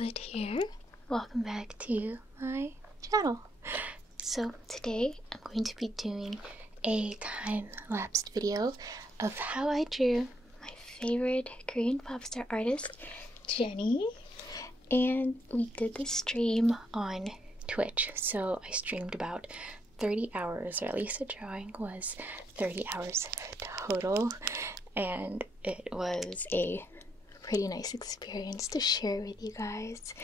Bracelet here. Welcome back to my channel. So today I'm going to be doing a time-lapsed video of how I drew my favorite Korean pop star artist, Jennie. And we did this stream on Twitch, so I streamed about 30 hours, or at least the drawing was 30 hours total, and it was a pretty nice experience to share with you guys.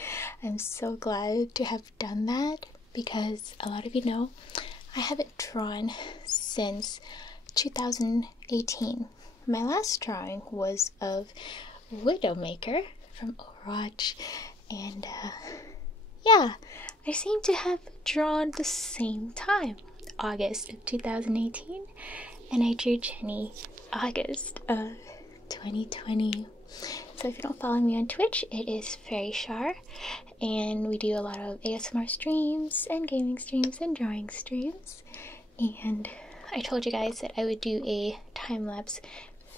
I'm so glad to have done that because a lot of you know I haven't drawn since 2018. My last drawing was of Widowmaker from Overwatch, and yeah, I seem to have drawn the same time, August of 2018, and I drew Jennie August of 2020. So if you don't follow me on Twitch, it is Hellofairychar, and we do a lot of ASMR streams and gaming streams and drawing streams. And I told you guys that I would do a time-lapse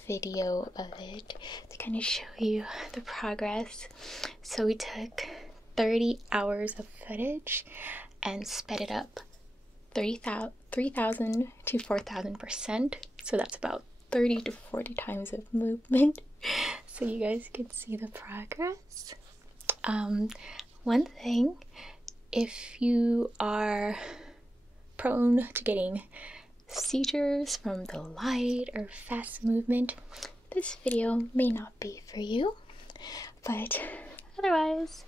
video of it to kind of show you the progress. So we took 30 hours of footage and sped it up 3,000 to 4,000%. So that's about 30 to 40 times of movement, so you guys can see the progress. One thing, if you are prone to getting seizures from the light or fast movement, this video may not be for you, but otherwise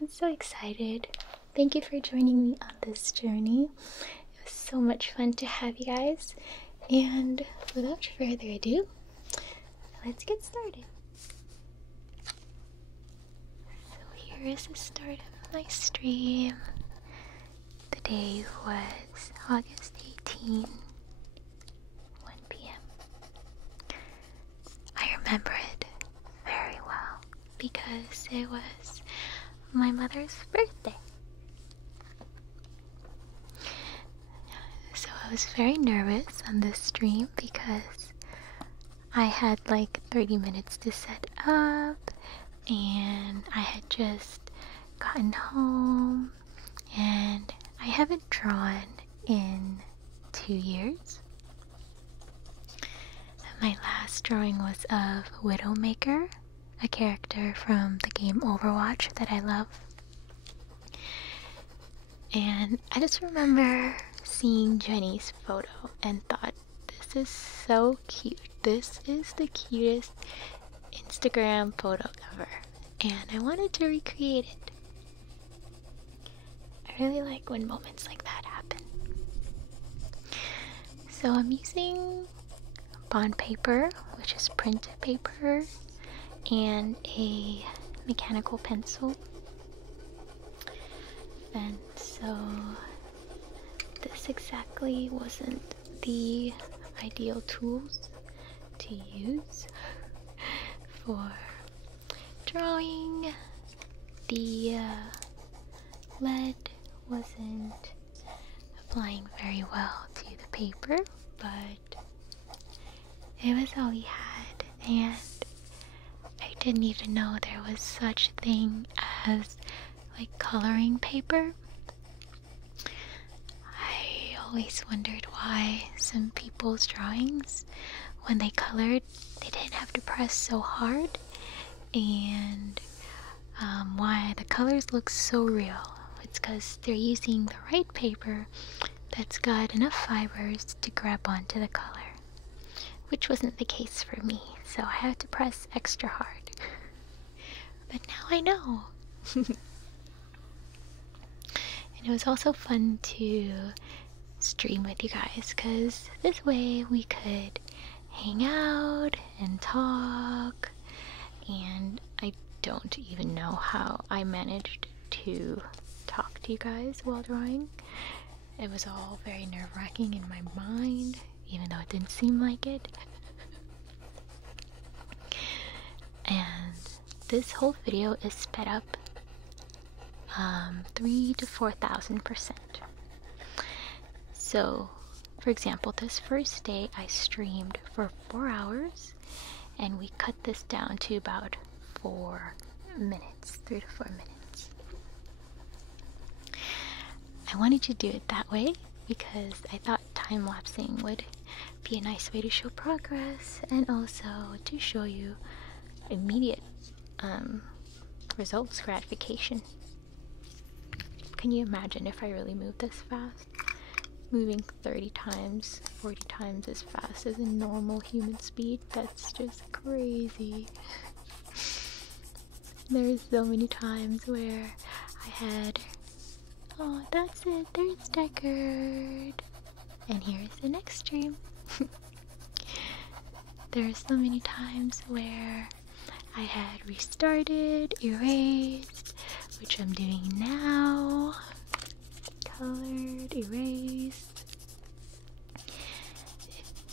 I'm so excited. Thank you for joining me on this journey. It was so much fun to have you guys. And without further ado, let's get started. So here is the start of my stream. The day was August 18, 1 p.m. I remember it very well because it was my mother's birthday. So I was very nervous on this stream because I had like 30 minutes to set up, and I had just gotten home, and I haven't drawn in 2 years. My last drawing was of Widowmaker, a character from the game Overwatch that I love. And I just remember seeing Jennie's photo and thought, this is so cute. This is the cutest Instagram photo ever. And I wanted to recreate it. I really like when moments like that happen. So I'm using bond paper, which is print paper, and a mechanical pencil. And so this exactly wasn't the ideal tools to use for drawing. The lead wasn't applying very well to the paper, but it was all we had, and I didn't even know there was such a thing as like coloring paper. I always wondered why some people's drawings, when they colored, they didn't have to press so hard, and why the colors look so real. It's because they're using the right paper that's got enough fibers to grab onto the color, which wasn't the case for me, so I had to press extra hard. But now I know. And it was also fun to stream with you guys, because this way we could hang out and talk, and I don't even know how I managed to talk to you guys while drawing. It was all very nerve-wracking in my mind, even though it didn't seem like it. And this whole video is sped up 3,000 to 4,000%. So, for example, this first day I streamed for 4 hours, and we cut this down to about 4 minutes, 3 to 4 minutes. I wanted to do it that way because I thought time-lapsing would be a nice way to show progress and also to show you immediate results, gratification. Can you imagine if I really moved this fast? Moving 30 times, 40 times as fast as a normal human speed? That's just crazy. There's so many times where I had, oh, that's it, there's Deckard. And here's the next stream. There are so many times where I had restarted, erased, which I'm doing now. Colored, erased.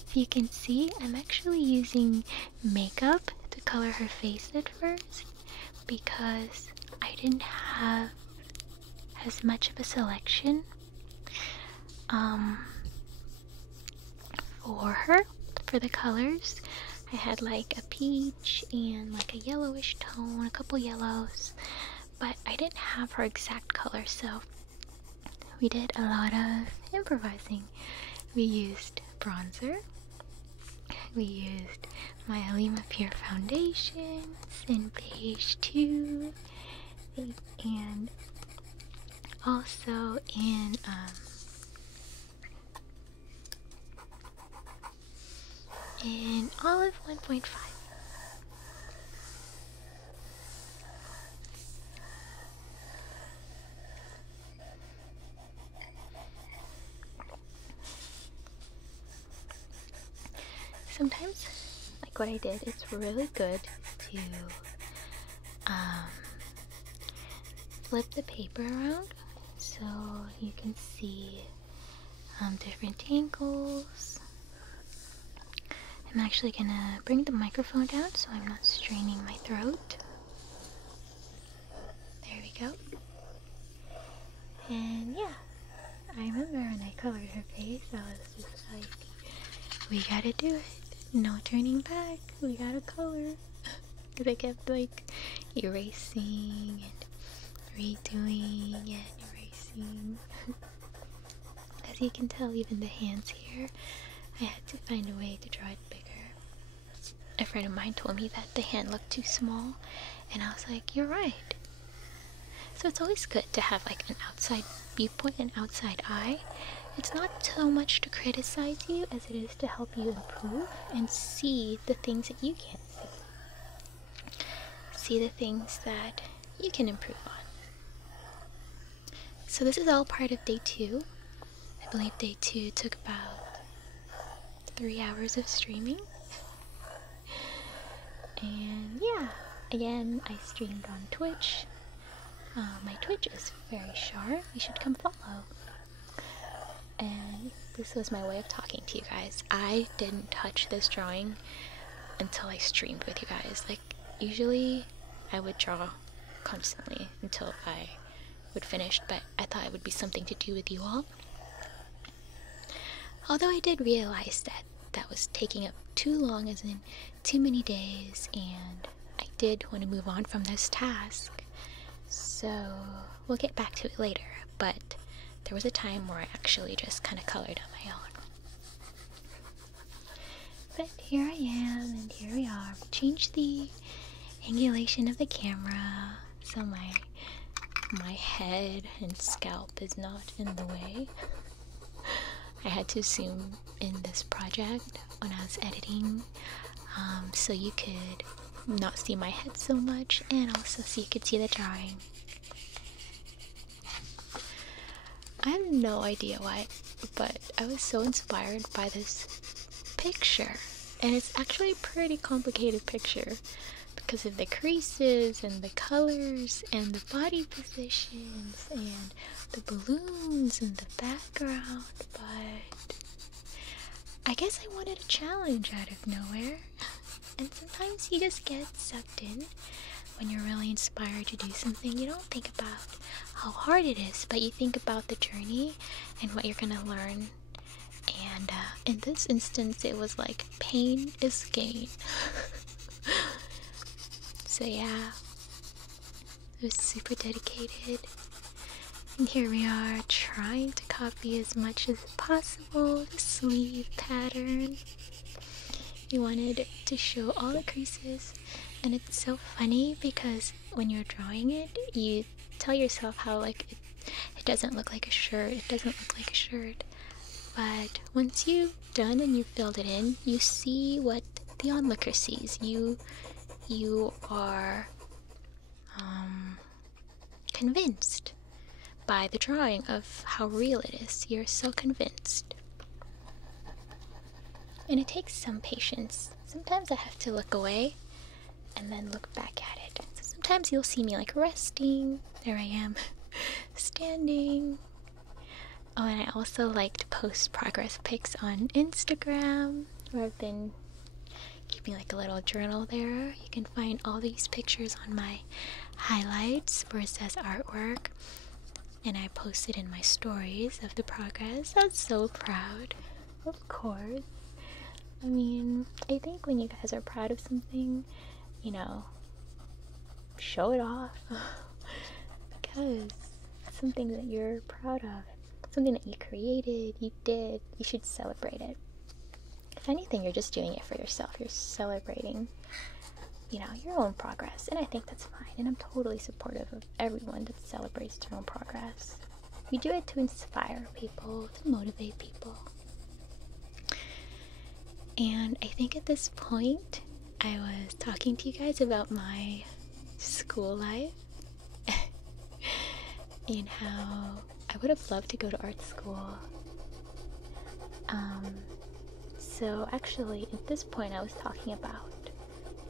If you can see, I'm actually using makeup to color her face at first because I didn't have as much of a selection for her, for the colors. I had like a peach and like a yellowish tone, a couple yellows, but I didn't have her exact color, so we did a lot of improvising. We used bronzer, we used my Alima Pure foundations in beige too, and also in olive 1.5. Sometimes, like what I did, it's really good to flip the paper around so you can see different angles. I'm actually gonna bring the microphone down so I'm not straining my throat. There we go. And yeah, I remember when I colored her face, I was just like, we gotta do it. No turning back. We gotta color. Because I kept like erasing and redoing and erasing. As you can tell, even the hands here, I had to find a way to draw it bigger. A friend of mine told me that the hand looked too small, and I was like, you're right. So it's always good to have like an outside viewpoint, an outside eye. It's not so much to criticize you as it is to help you improve and see the things that you can't see. See the things that you can improve on. So this is all part of day 2. I believe day 2 took about 3 hours of streaming. And yeah, again, I streamed on Twitch. My Twitch is hellofairychar. You should come follow. And this was my way of talking to you guys. I didn't touch this drawing until I streamed with you guys. Like, usually I would draw constantly until I would finish, but I thought it would be something to do with you all. Although I did realize that that was taking up too long, as in too many days, and I did want to move on from this task. So we'll get back to it later, but there was a time where I actually just kind of colored on my own. But here I am, and here we are. Change the angulation of the camera so my head and scalp is not in the way. I had to zoom in this project when I was editing, so you could not see my head so much, and also so you could see the drawing. I have no idea why, but I was so inspired by this picture, and it's actually a pretty complicated picture because of the creases and the colors and the body positions and the balloons and the background, but I guess I wanted a challenge out of nowhere. And sometimes you just get sucked in when you're really inspired to do something. You don't think about how hard it is, but you think about the journey and what you're gonna learn. And in this instance, it was like pain is gain. So yeah, I was super dedicated, And here we are trying to copy as much as possible the sleeve pattern. We wanted to show all the creases, and it's so funny because when you're drawing it, you tell yourself how like it doesn't look like a shirt, it doesn't look like a shirt. But once you've done and you've filled it in, you see what the onlooker sees. You are convinced by the drawing of how real it is. You're so convinced. And it takes some patience. Sometimes I have to look away and then look back at it. So sometimes you'll see me like resting. There I am, standing. Oh, and I also like to post progress pics on Instagram, where I've been keeping like a little journal there. You can find all these pictures on my highlights where it says artwork. And I posted in my stories of the progress. I'm so proud, of course. I mean, I think when you guys are proud of something, you know, show it off. Because it's something that you're proud of. Something that you created, you did, you should celebrate it. If anything, you're just doing it for yourself. You're celebrating, you know, your own progress. And I think that's fine. And I'm totally supportive of everyone that celebrates their own progress. We do it to inspire people, to motivate people. And I think at this point, I was talking to you guys about my school life and how I would have loved to go to art school. So actually, at this point, I was talking about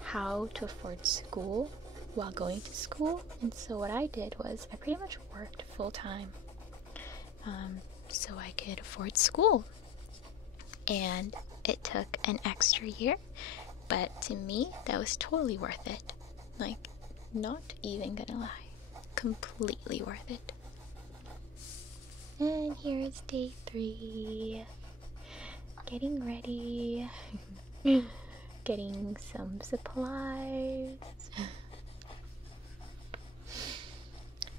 how to afford school while going to school. And so what I did was I pretty much worked full-time so I could afford school. And it took an extra year, but to me, that was totally worth it. Like, not even gonna lie, completely worth it. And here is day 3. Getting ready. Getting some supplies.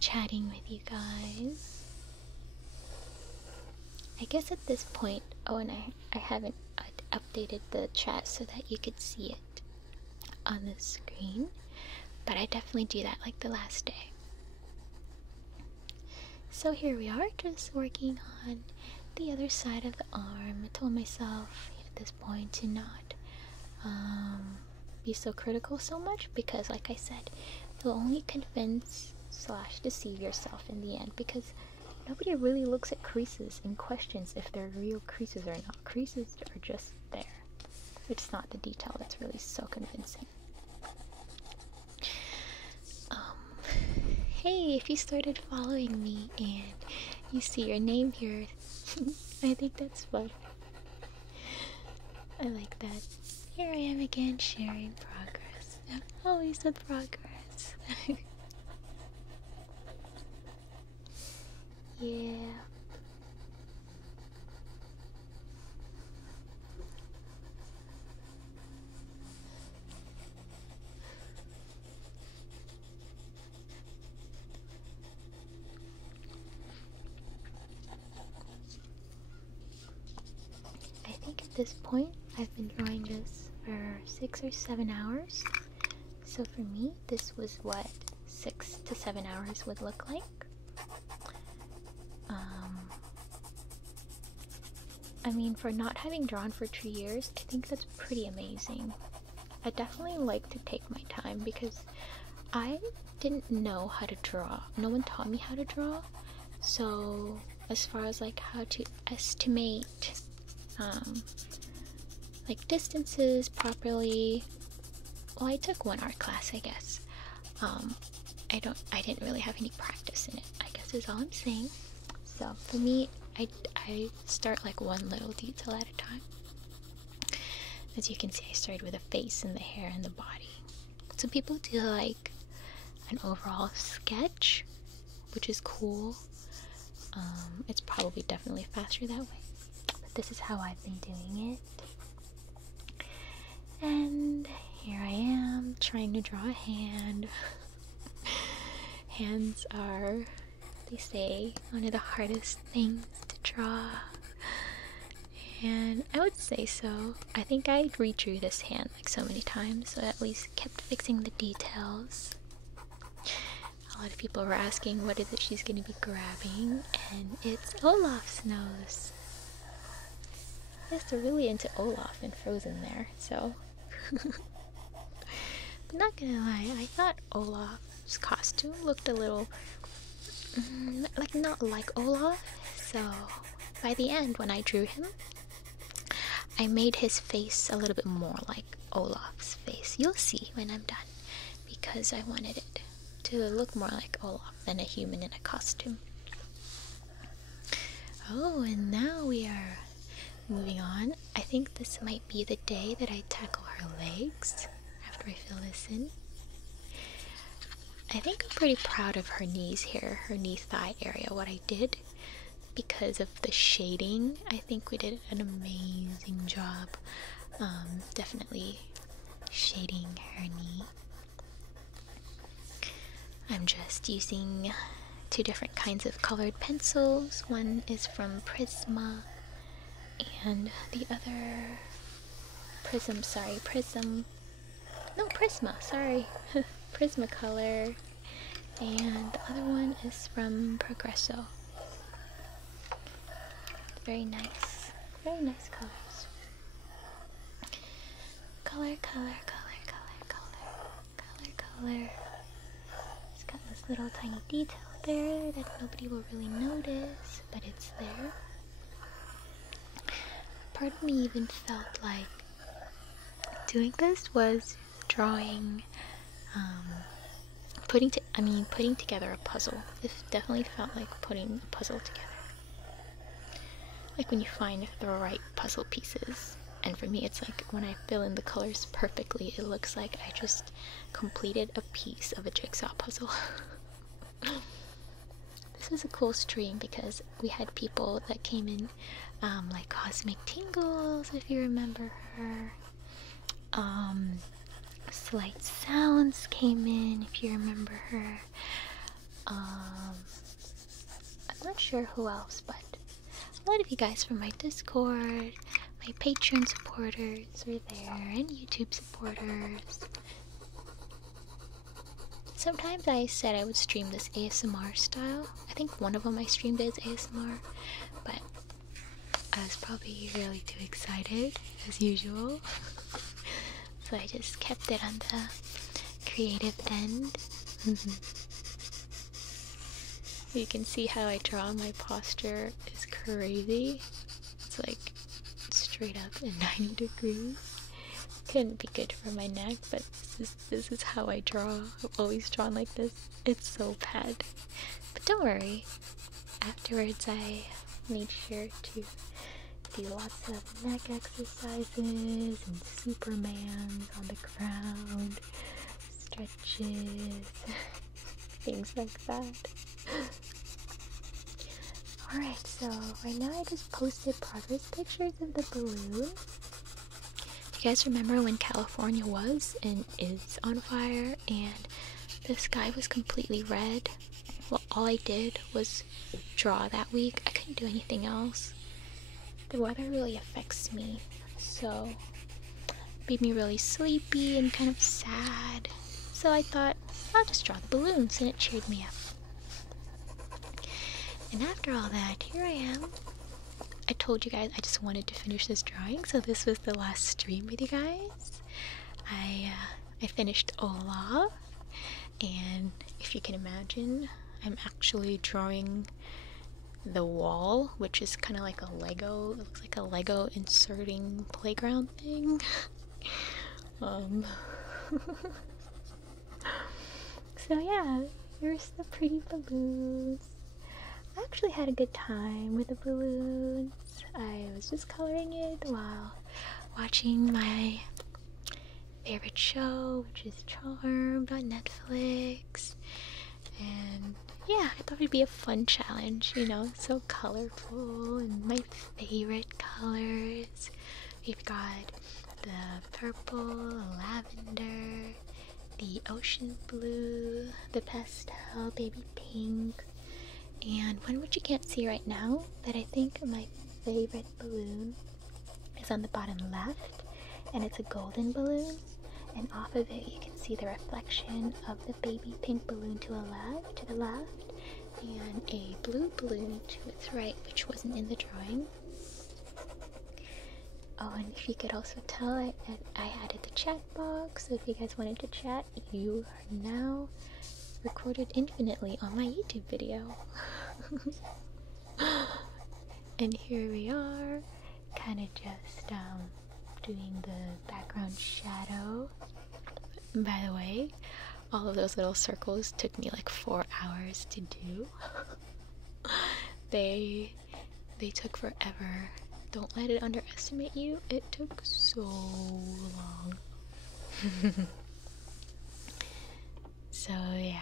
Chatting with you guys. I guess at this point, oh, and I haven't updated the chat so that you could see it on the screen, but I definitely do that like the last day. So here we are, just working on the other side of the arm. I told myself at this point to not be so critical so much, because like I said, you'll only convince / deceive yourself in the end, because nobody really looks at creases and questions if they're real creases or not. Creases are just there. It's not the detail that's really so convincing. Hey, if you started following me and you see your name here, I think that's fun. I like that. Here I am again, sharing progress. Always the progress. Yeah. I think at this point I've been drawing this for 6 or 7 hours. So for me, this was what 6 to 7 hours would look like. I mean, for not having drawn for 2 years, I think that's pretty amazing. I definitely like to take my time because I didn't know how to draw. No one taught me how to draw. So as far as like how to estimate like distances properly, well, I took one art class, I guess. I didn't really have any practice in it, I guess is all I'm saying. So for me, I start like one little detail at a time. As you can see, I started with the face and the hair and the body. Some people do like an overall sketch, which is cool. It's probably definitely faster that way, but this is how I've been doing it. And here I am trying to draw a hand. Hands are they say one of the hardest things to draw. And I would say so. I think I redrew this hand like so many times, so I at least kept fixing the details. A lot of people were asking what is it she's going to be grabbing, and it's Olaf's nose. Yes, they're really into Olaf and Frozen there, so. But not gonna lie, I thought Olaf's costume looked a little, like not like Olaf, so by the end when I drew him, I made his face a little bit more like Olaf's face. You'll see when I'm done, because I wanted it to look more like Olaf than a human in a costume. Oh, and now we are moving on. I think this might be the day that I tackle her legs after I fill this in. I think I'm pretty proud of her knees here, her knee thigh area, what I did. Because of the shading, I think we did an amazing job. Definitely shading her knee. I'm just using 2 different kinds of colored pencils. One is from Prisma, and the other Prisma, Prismacolor, and the other one is from Progresso. Very nice colors. Color. It's got this little tiny detail there that nobody will really notice, but it's there. Part of me even felt like doing this was drawing, putting together a puzzle. It definitely felt like putting a puzzle together. Like when you find the right puzzle pieces. And for me, it's like when I fill in the colors perfectly, it looks like I just completed a piece of a jigsaw puzzle. This was a cool stream because we had people that came in, like Cosmic Tingles, if you remember her. Slight Sounds came in, if you remember her. I'm not sure who else, but a lot of you guys from my Discord, my Patreon supporters were there, and YouTube supporters. Sometimes I said I would stream this ASMR style. I think one of them I streamed as ASMR, but I was probably really too excited, as usual. So I just kept it on the creative end. You can see how I draw. My posture is crazy. It's like straight up at 90 degrees. Couldn't be good for my neck, but this is how I draw. I've always drawn like this. It's so bad. But don't worry. Afterwards I made sure to do lots of neck exercises and Supermans on the ground, stretches, things like that. Alright, so right now I just posted progress pictures of the balloon. Do you guys remember when California was and is on fire and the sky was completely red? Well, all I did was draw that week. I couldn't do anything else. The weather really affects me, so it made me really sleepy and kind of sad. So I thought, I'll just draw the balloons, and it cheered me up. And after all that, here I am. I told you guys I just wanted to finish this drawing, so this was the last stream with you guys. I finished Olaf, and if you can imagine, I'm actually drawing the wall, which is kind of like a Lego. It looks like a Lego inserting playground thing. So yeah, here's the pretty balloons. I actually had a good time with the balloons. I was just coloring it while watching my favorite show, which is Charmed on Netflix. And yeah, I thought it'd be a fun challenge, you know, so colorful and my favorite colors. We've got the purple, lavender, the ocean blue, the pastel baby pink, And one which you can't see right now, but I think my favorite balloon is on the bottom left, and it's a golden balloon, and off of it you can see the reflection of the baby pink balloon to the left, and a blue balloon to its right, which wasn't in the drawing. Oh, and if you could also tell, I added the chat box, so if you guys wanted to chat, you are now recorded infinitely on my YouTube video. And here we are, kind of just doing the background shadow. By the way, all of those little circles took me like 4 hours to do. They took forever. Don't let it underestimate you. It took so long. So yeah.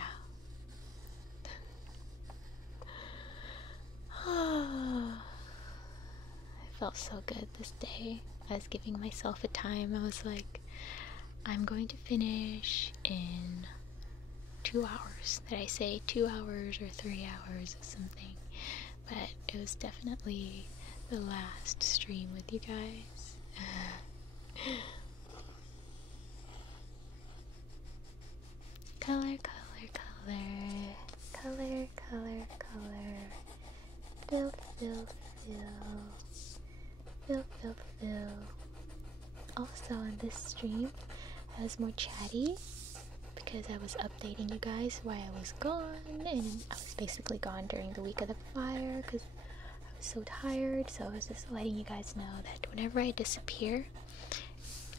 It felt so good this day. I was giving myself a time. I was like, I'm going to finish in 2 hours. Did I say 2 hours or 3 hours or something? But it was definitely the last stream with you guys. Color, color, color. Color, color, color. Fill, fill, fill. Fill, fill, fill. Also on this stream, I was more chatty because I was updating you guys while I was gone, and I was basically gone during the week of the fire because I was so tired. So I was just letting you guys know that whenever I disappear,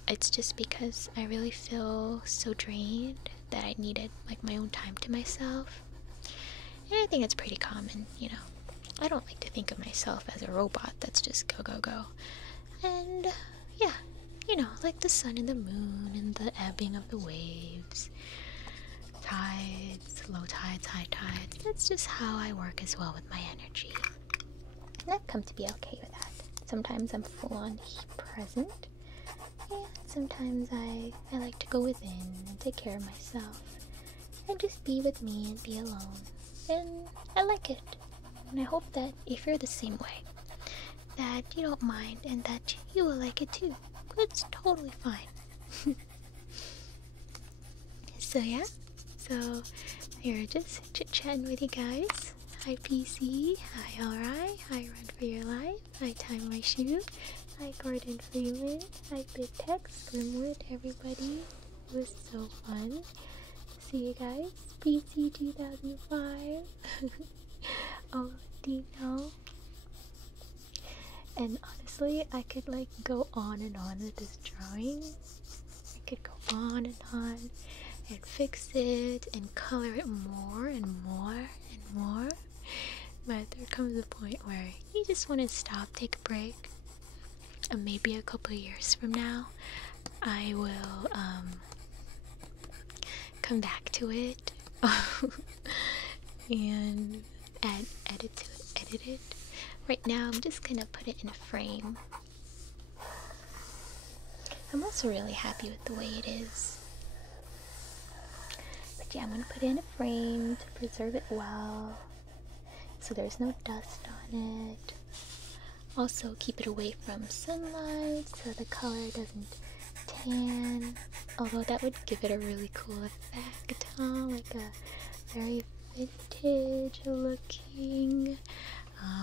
it's just because I really feel so drained that I needed like my own time to myself. And I think it's pretty common, you know. I don't like to think of myself as a robot that's just go, go, go. And yeah, you know, like the sun and the moon and the ebbing of the waves, tides, low tides, high tides. That's just how I work as well with my energy. And I've come to be okay with that. Sometimes I'm full on present, and sometimes I like to go within and take care of myself and just be with me and be alone. And I like it. And I hope that if you're the same way, that you don't mind and that you will like it too. It's totally fine. So yeah, so here just chit-chatting with you guys. Hi PC, hi Alright, hi Run for Your Life, hi Time My Shoe, hi Gordon Freeman, hi Big Tex, Grimwood, everybody. It was so fun to see you guys. PC 2005. Oh, Dino. And honestly, I could like go on and on with this drawing. I could go on and fix it and color it more and more and more. But there comes a point where you just want to stop, take a break. And maybe a couple of years from now, I will come back to it and edit it. Right now, I'm just gonna put it in a frame. I'm also really happy with the way it is. But yeah, I'm gonna put it in a frame to preserve it well, so there's no dust on it. Also, keep it away from sunlight so the color doesn't tan. Although that would give it a really cool effect, huh? Like a very vintage looking,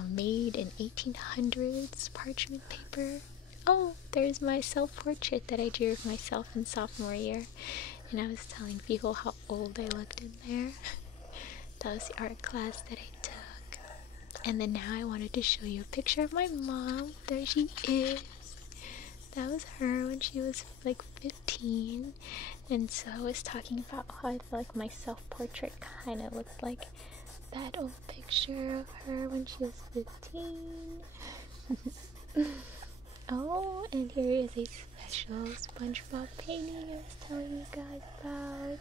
made in 1800s parchment paper. Oh, there's my self-portrait that I drew of myself in sophomore year, and I was telling people how old I looked in there. That was the art class that I took. And then now I wanted to show you a picture of my mom. There she is. That was her when she was like 15. And so I was talking about how I feel like my self-portrait kind of looks like that old picture of her when she was 15. Oh, and here is a special SpongeBob painting I was telling you guys about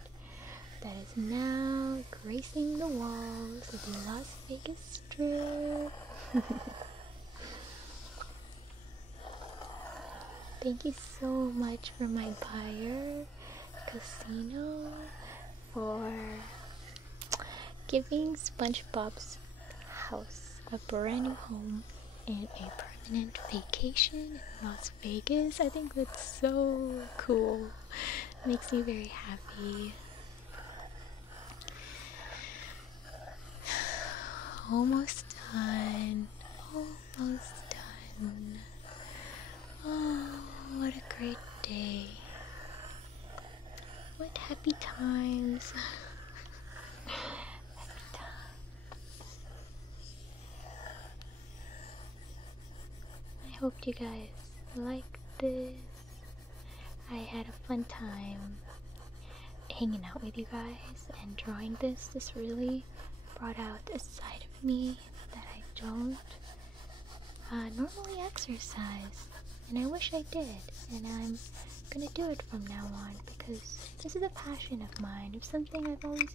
that is now gracing the walls of the Las Vegas Strip. Thank you so much for my buyer, Casino, for giving SpongeBob's house, a brand new home, and a permanent vacation in Las Vegas. I think that's so cool. Makes me very happy. Almost done. Almost done. Oh, what a great day. What happy times. Happy times. I hope you guys like this. I had a fun time hanging out with you guys and drawing this. This really brought out a side of me that I don't normally exercise, and I wish I did, and I'm gonna do it from now on because this is a passion of mine. It's something I've always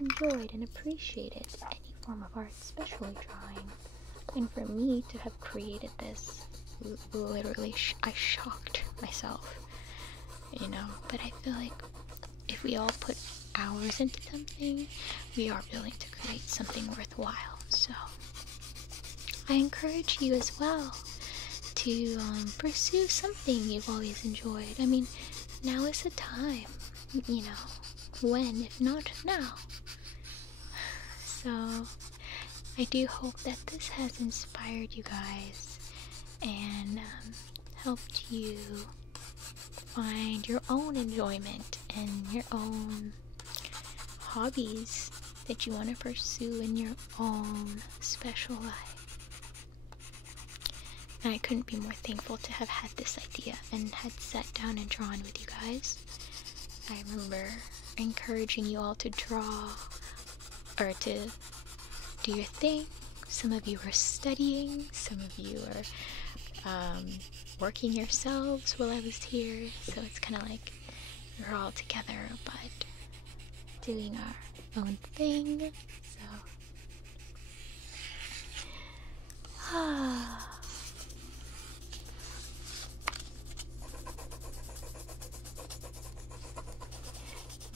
enjoyed and appreciated, any form of art, especially drawing. And for me to have created this, literally I shocked myself, you know. But I feel like if we all put hours into something, we are willing to create something worthwhile. So I encourage you as well to pursue something you've always enjoyed. I mean, now is the time, you know. When, if not now? So I do hope that this has inspired you guys and helped you find your own enjoyment and your own hobbies that you want to pursue in your own special life. And I couldn't be more thankful to have had this idea and had sat down and drawn with you guys. I remember encouraging you all to draw or to do your thing. Some of you are studying, some of you are working yourselves while I was here, so it's kind of like we're all together but doing our own thing. So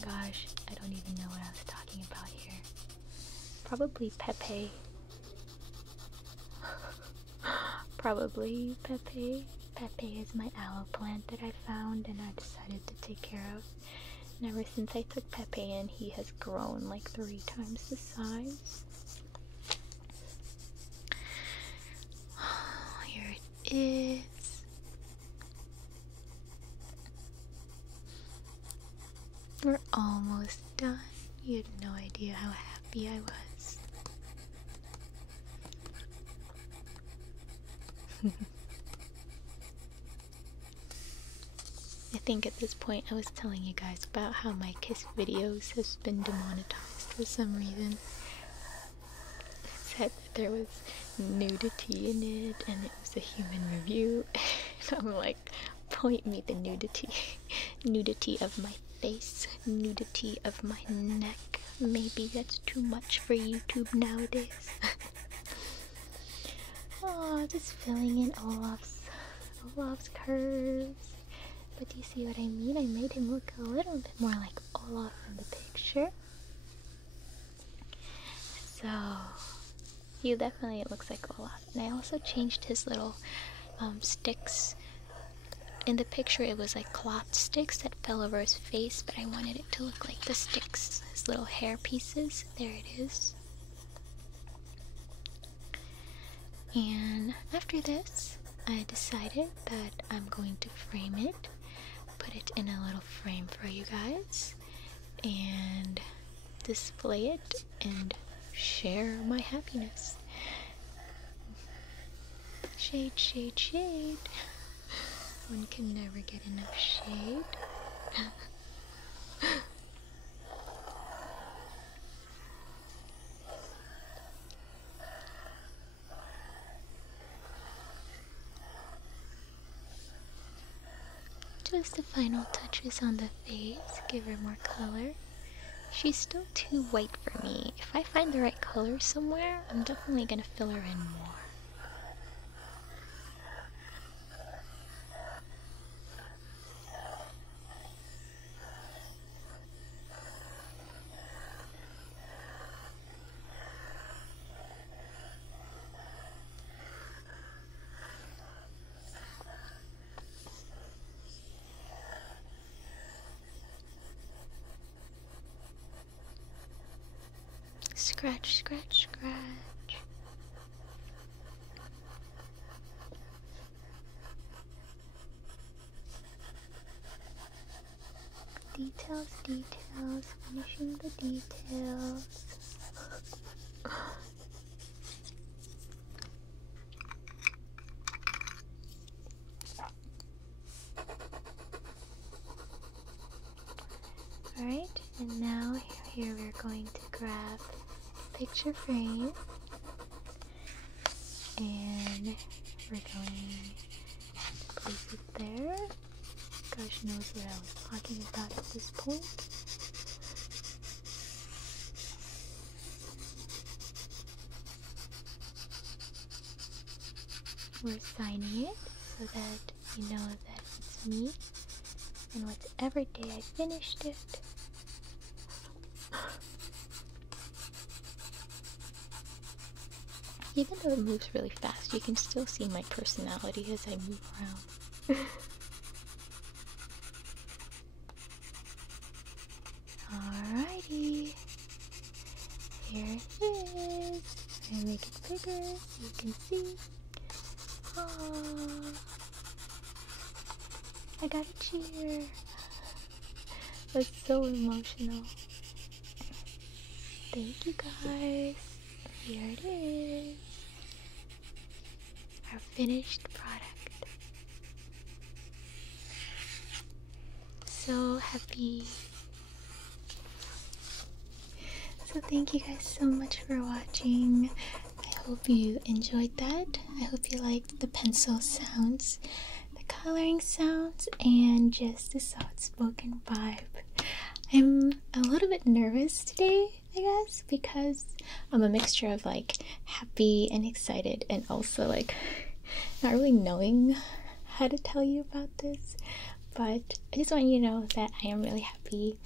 gosh, I don't even know what I was talking about here. Probably Pepe. Probably Pepe. Pepe is my aloe plant that I found and I decided to take care of. And ever since I took Pepe in, he has grown like 3 times the size. Here it is. We're almost done. You had no idea how happy I was. I think at this point I was telling you guys about how my kiss videos has been demonetized for some reason. It said that there was nudity in it and it was a human review. And I'm like, point me the nudity. Nudity of my face, nudity of my neck. Maybe that's too much for YouTube nowadays. Oh, just filling in Olaf's curves. But do you see what I mean? I made him look a little bit more like Olaf in the picture. So he definitely looks like Olaf. And I also changed his little sticks. In the picture it was like cloth sticks that fell over his face, but I wanted it to look like the sticks, his little hair pieces. There it is. And after this, I decided that I'm going to frame it, put it in a little frame for you guys, and display it and share my happiness. Shade, shade, shade. One can never get enough shade. Just the final touches on the face, give her more color. She's still too white for me. If I find the right color somewhere, I'm definitely gonna fill her in more. scratch, scratch, scratch. Details, details, finishing the details. Alright, and now here we're going to grab a picture frame and we're going to place it there. Gosh knows what I was talking about at this point. We're signing it so that you know that it's me, and whatever day I finished it. Even though it moves really fast, you can still see my personality as I move around. Alrighty, here it is. I make it bigger so you can see. Aww. I got a cheer. That's so emotional. Thank you guys. Here it is. Our finished product. So happy. So thank you guys so much for watching. I hope you enjoyed that. I hope you liked the pencil sounds, the coloring sounds, and just the soft-spoken vibe. I'm a little bit nervous today, I guess, because I'm a mixture of like happy and excited and also like not really knowing how to tell you about this. But I just want you to know that I am really happy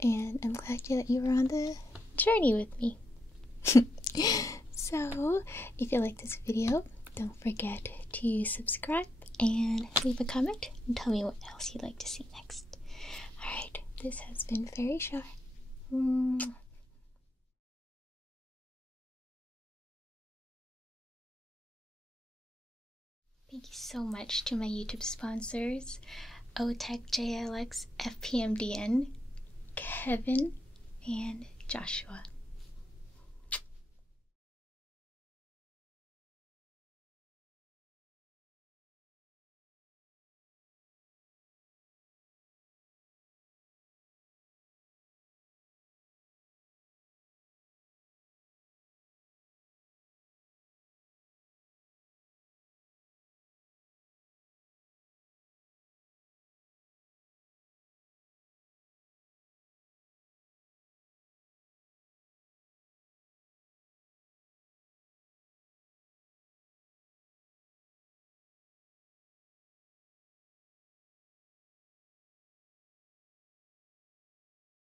and I'm glad that you were on the journey with me. So if you like this video, don't forget to subscribe and leave a comment and tell me what else you'd like to see next. Alright, this has been Hellofairychar. Thank you so much to my YouTube sponsors, OTech JLX FPMDN, Kevin, and Joshua.